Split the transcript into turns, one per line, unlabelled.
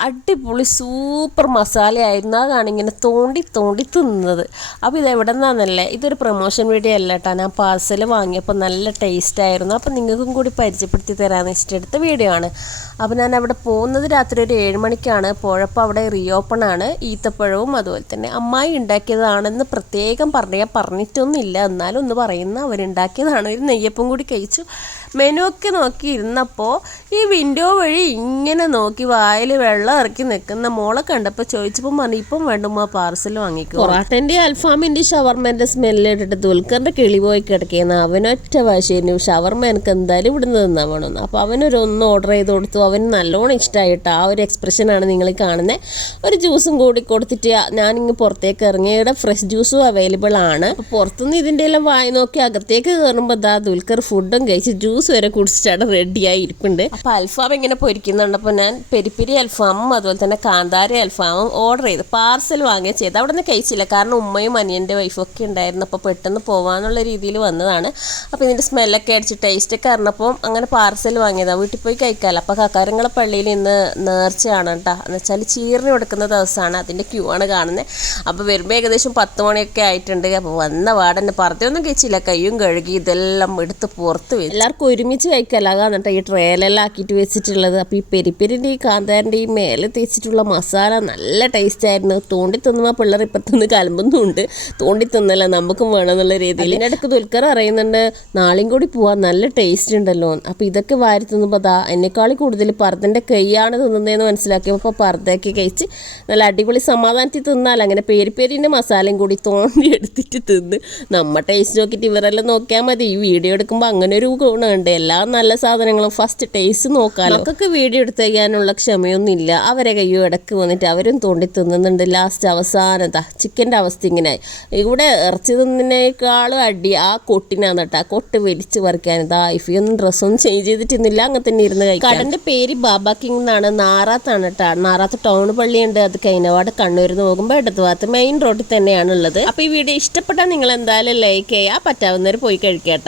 അടിപൊളി സൂപ്പർ മസാലയായിരുന്നു. അതാണ് ഇങ്ങനെ തോണ്ടി തോണ്ടി തിന്നത്. അപ്പോൾ ഇത് എവിടെ നിന്നാണെന്നല്ലേ ഇതൊരു പ്രൊമോഷൻ വീഡിയോ അല്ല കേട്ടോ. ഞാൻ പാർസൽ വാങ്ങിയപ്പോൾ നല്ല ടേസ്റ്റ് ആയിരുന്നു. അപ്പോൾ നിങ്ങൾക്കും കൂടി പരിചയപ്പെടുത്തി തരാമെന്ന് വെച്ചിട്ടെടുത്ത വീഡിയോ ആണ്. അപ്പോൾ ഞാൻ അവിടെ പോകുന്നത് രാത്രി ഒരു ഏഴ് മണിക്കാണ്. പോഴപ്പോൾ അവിടെ റീഓപ്പൺ ആണ്. ഈത്തപ്പഴവും അതുപോലെ തന്നെ. അമ്മായി ഉണ്ടാക്കിയതാണെന്ന് പ്രത്യേകം പറഞ്ഞാൽ പറഞ്ഞിട്ടൊന്നുമില്ല. എന്നാലും ഒന്ന് പറയുന്ന അവരുണ്ടാക്കിയതാണ്. ഒരു നെയ്യപ്പം കൂടി കഴിച്ചു. മെനു ഒക്കെ നോക്കി ഇരുന്നപ്പോൾ ഈ വിൻഡോ വഴി ഇങ്ങനെ നോക്കി വായിൽ വെള്ളം ഇറക്കി നിൽക്കുന്ന മോളെ കണ്ടപ്പോൾ ചോദിച്ചപ്പോൾ പറഞ്ഞു ഇപ്പം വേണ്ടുമോ പാർസൽ വാങ്ങിക്കും. പൊറാട്ടന്റെ അൽഫാമിന്റെ ഷവർമേന്റെ സ്മെല്ല് ഇട്ടിട്ട് ദുൽഖറിന്റെ കിളി പോയി കിടക്കുന്ന. അവനൊറ്റ വാശിയിരുന്നു ഷവർമ എനിക്ക് എന്തായാലും ഇവിടുന്ന് തിന്നാൻ വേണമെന്ന് അപ്പോൾ അവനൊരു ഒന്ന് ഓർഡർ ചെയ്ത് കൊടുത്തു. അവന് നല്ലോണം ഇഷ്ടമായിട്ട് ആ ഒരു എക്സ്പ്രഷനാണ് നിങ്ങൾ കാണുന്നത് ഒരു ജ്യൂസും കൂടി കൊടുത്തിട്ട് ഞാനിങ്ങ് പുറത്തേക്ക് ഇറങ്ങി. ഇവിടെ ഫ്രഷ് ജ്യൂസും അവൈലബിൾ ആണ്. അപ്പോൾ പുറത്തുനിന്ന് ഇതിന്റെ എല്ലാം വായി നോക്കി അകത്തേക്ക് കയറുമ്പോൾ ദാ ദുൽഖർ ഫുഡും കഴിച്ച് ജ്യൂസ് വരെ കുടിച്ചിട്ടാണ് റെഡിയായി ഇരിപ്പുണ്ട്. അപ്പോൾ അൽഫാം ഇങ്ങനെ പൊരിക്കുന്നുണ്ടപ്പോൾ ഞാൻ പെരിപ്പിരി അൽഫാമും അതുപോലെ തന്നെ കാന്താരി അൽഫാമും ഓർഡർ ചെയ്ത് പാർസൽ വാങ്ങുക ചെയ്ത്. അവിടെ നിന്ന് കഴിച്ചില്ല. കാരണം ഉമ്മയും അനിയന്റെ വൈഫും ഒക്കെ ഉണ്ടായിരുന്നു. അപ്പോൾ പെട്ടെന്ന് പോകാനുള്ള രീതിയിൽ വന്നതാണ്. അപ്പോൾ ഇതിന്റെ സ്മെല്ലൊക്കെ അടിച്ച് ടേസ്റ്റ് ഒക്കെ അറിഞ്ഞപ്പോൾ അങ്ങനെ പാർസൽ വാങ്ങിയതാണ് വീട്ടിൽ പോയി കഴിക്കാമല്ലോ അപ്പോൾ കക്കാരങ്ങളെ പള്ളിയിൽ ഇന്ന് നേർച്ചയാണ് കേട്ടോ എന്ന് വെച്ചാൽ ചീറിന് കൊടുക്കുന്ന ദിവസമാണ്. അതിന്റെ ക്യൂ ആണ് കാണുന്നത് അപ്പോൾ വരുമ്പോൾ ഏകദേശം പത്ത് മണിയൊക്കെ ആയിട്ടുണ്ട്. അപ്പോൾ വന്ന പാടന്നെ പറഞ്ഞൊന്നും കഴിച്ചില്ല. കയ്യും കഴുകി ഇതെല്ലാം എടുത്ത് പുറത്ത് വെച്ചു. എല്ലാവർക്കും ഒരുമിച്ച് കഴിക്കാലാകാന്നിട്ട് ഈ ട്രേലെല്ലാം ആക്കിയിട്ട് വെച്ചിട്ടുള്ളത്. അപ്പോൾ ഈ പെരിപ്പെരിന്റെ ഈ കാന്താരന്റെ ഈ മേലെ തേച്ചിട്ടുള്ള മസാല നല്ല ടേസ്റ്റ് ആയിരുന്നു. തോണ്ടി തിന്നുമ്പോൾ പിള്ളേർ ഇപ്പുറത്തുനിന്ന് കലമ്പുന്നുണ്ട് തോണ്ടി തിന്നല്ല നമുക്കും വേണമെന്നുള്ള രീതിയിൽ. ഇതിനിടയ്ക്ക് ദുൽഖർ അറിയുന്നുണ്ട് നാളെയും കൂടി പോവാൻ നല്ല ടേസ്റ്റ് ഉണ്ടല്ലോ. അപ്പോൾ ഇതൊക്കെ വാരി തിന്നുമ്പോൾ അതാ എന്നെക്കാളും കൂടുതൽ പർദ്ദന്റെ കൈയാണ് തിന്നുന്നതെന്ന് മനസ്സിലാക്കിയപ്പോൾ പർദ്ദയൊക്കെ കഴിച്ച് നല്ല അടിപൊളി സമാധാനത്തിൽ തിന്നാൽ അങ്ങനെ പേരിപ്പേരിന്റെ മസാലയും കൂടി തോണ്ടി എടുത്തിട്ട് തിന്ന് നമ്മൾ ടേസ്റ്റ് നോക്കിയിട്ട് ഇവരെല്ലാം നോക്കിയാൽ മതി. ഈ വീഡിയോ എടുക്കുമ്പോൾ അങ്ങനെ ഒരു ഗുണമുണ്ട്. എല്ലാ നല്ല സാധനങ്ങളും ഫസ്റ്റ് ടേസ്റ്റ് നോക്കാമല്ലോ നമുക്കൊക്കെ വീഡിയോ എടുത്ത് കഴിയാനുള്ള ക്ഷമയൊന്നും ഇല്ല അവരെ കയ്യോ ഇടയ്ക്ക് വന്നിട്ട് അവരും തോണ്ടി തിന്നുന്നുണ്ട്. ലാസ്റ്റ് അവസാനത്താ ചിക്കന്റെ അവസ്ഥ ഇങ്ങനെയായി ഇവിടെ ഇറച്ചി തിന്നതിനേക്കാളും അടി ആ കൊട്ടിനാന്ന് കേട്ടോ. ആ കൊട്ട് വലിച്ച് പറിക്കാൻ. ഇതാ ഇഫിയൊന്നും ഡ്രസ്സൊന്നും ചേഞ്ച് ചെയ്തിട്ടൊന്നുമില്ല. അങ്ങനെ തന്നെ ഇരുന്ന് കഴിക്കും. കടന്റെ പേര് ബാബ കിങ് എന്നാണ്. നാറാത്താണ് കേട്ടോ. നാറാത്ത് ടൗൺ പള്ളിയുണ്ട്. അത് കൈനവാട് കണ്ണൂർ പോകുമ്പോൾ ഇടത്ത് ഭാഗത്ത് മെയിൻ റോഡിൽ തന്നെയാണ് ഉള്ളത് അപ്പോൾ ഈ വീഡിയോ ഇഷ്ടപ്പെട്ടാൽ നിങ്ങൾ എന്തായാലും ലൈക്ക് ചെയ്യുക പറ്റാവുന്നവർ പോയി കഴിക്കാം